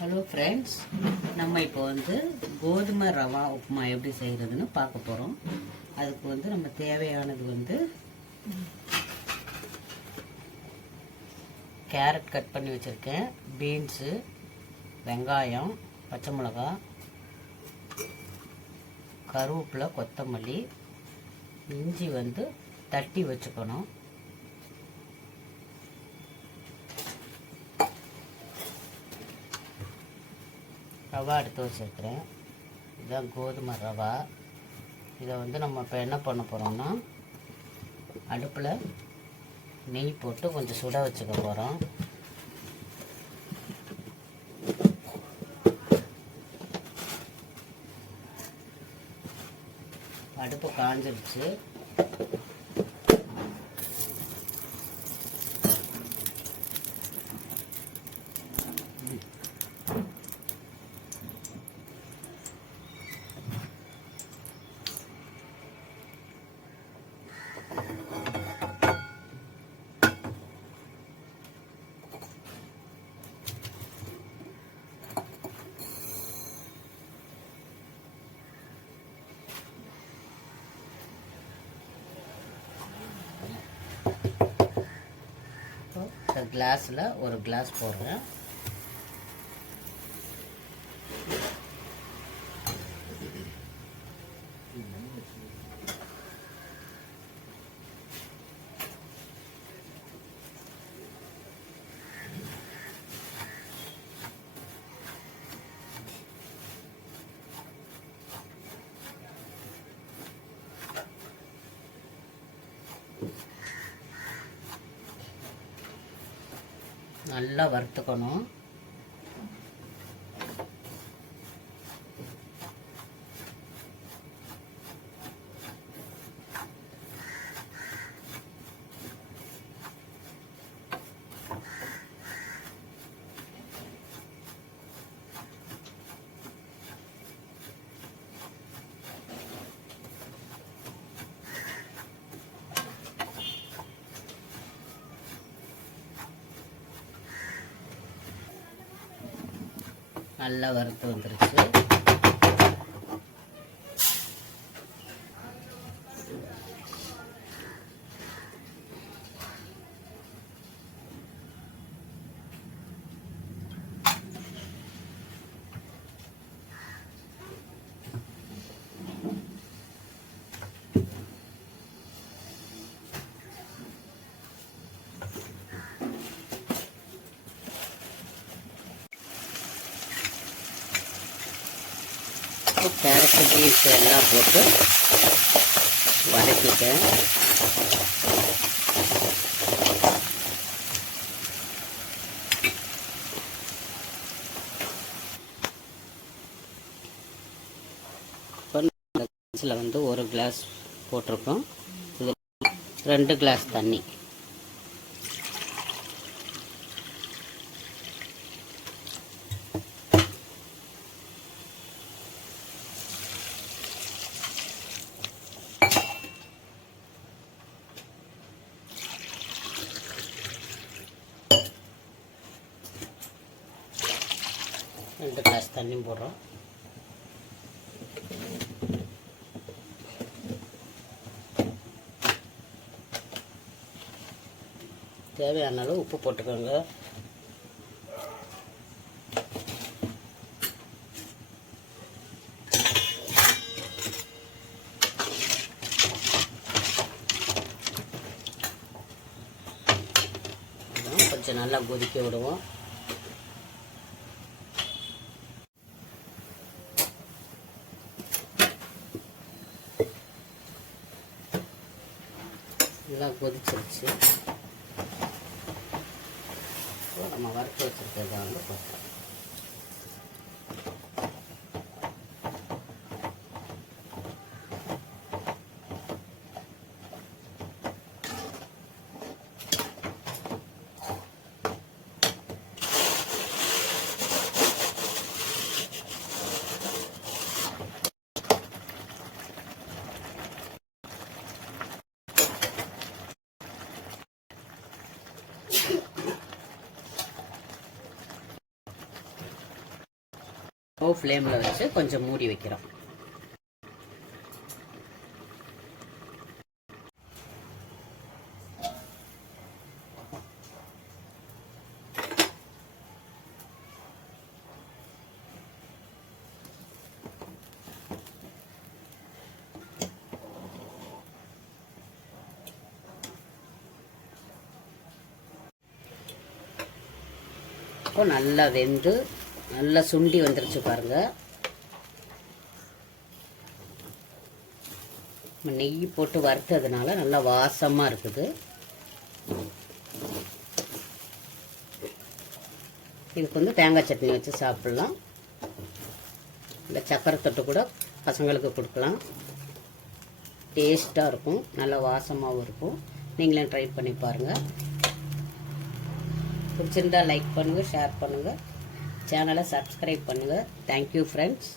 Hello friends நம்ம இப்போ வந்து கோதுமை ரவா உப்புமா எப்படி செய்கிறதுன்னு பார்க்க போகிறோம் அதுக்கு வந்து நம்ம தேவையானது வந்து கேரட் கட் பண்ணி வச்சுருக்கேன். பீன்ஸு வெங்காயம் பச்சை மிளகா கருவேப்பிலை கொத்தமல்லி இஞ்சி வந்து தட்டி வச்சுக்கணும். ரவா எடுத்து வச்சுருக்கிறேன். இதுதான் கோதுமை ரவா. இதை வந்து நம்ம இப்போ என்ன பண்ண போகிறோம்னா அடுப்பில் நெய் போட்டு கொஞ்சம் சுட வச்சுக்க போகிறோம் அடுப்பு காஞ்சிருச்சு. கிளாஸில் ஒரு கிளாஸ் போடுறேன். நல்லா வறுத்துக்கணும். நல்லா வறுத்து வந்துருச்சு. கேரட்டு பீன்ஸ் எல்லாம் போட்டு வதக்கிட்டேன். இதில் வந்து ஒரு கிளாஸ் போட்டிருக்கோம். இது ரெண்டு கிளாஸ் தண்ணி. ரெண்டு கிளாஸ் தண்ணியும் போடுறோம். தேவையான அளவு உப்பு போட்டுக்கோங்க. கொஞ்சம் நல்லா கொதிக்க விடுவோம். நல்லா கொதிச்சிருச்சு. இப்போ நம்ம வறுத்து வச்சுருக்கிறத வந்து போட்டுறோம் ஃப்ளேமில் வச்சு கொஞ்சம் மூடி வைக்கிறோம். இப்போ நல்லா வெந்து நல்லா சுண்டி வந்துருச்சு பாருங்க. நெய் போட்டு வறுத்ததுனால நல்லா வாசமாக இருக்குது. இதுக்கு வந்து தேங்காய் சட்னி வச்சு சாப்பிட்லாம். இந்த சக்கரை தொட்டு கூட பசங்களுக்கு கொடுக்கலாம். டேஸ்ட்டாக இருக்கும் நல்லா வாசமாகவும் இருக்கும். நீங்களும் ட்ரை பண்ணி பாருங்கள் பிடிச்சிருந்தா லைக் பண்ணுங்கள் ஷேர் பண்ணுங்கள் சேனலை சப்ஸ்கிரைப் பண்ணுங்கள் தேங்க்யூ ஃப்ரெண்ட்ஸ்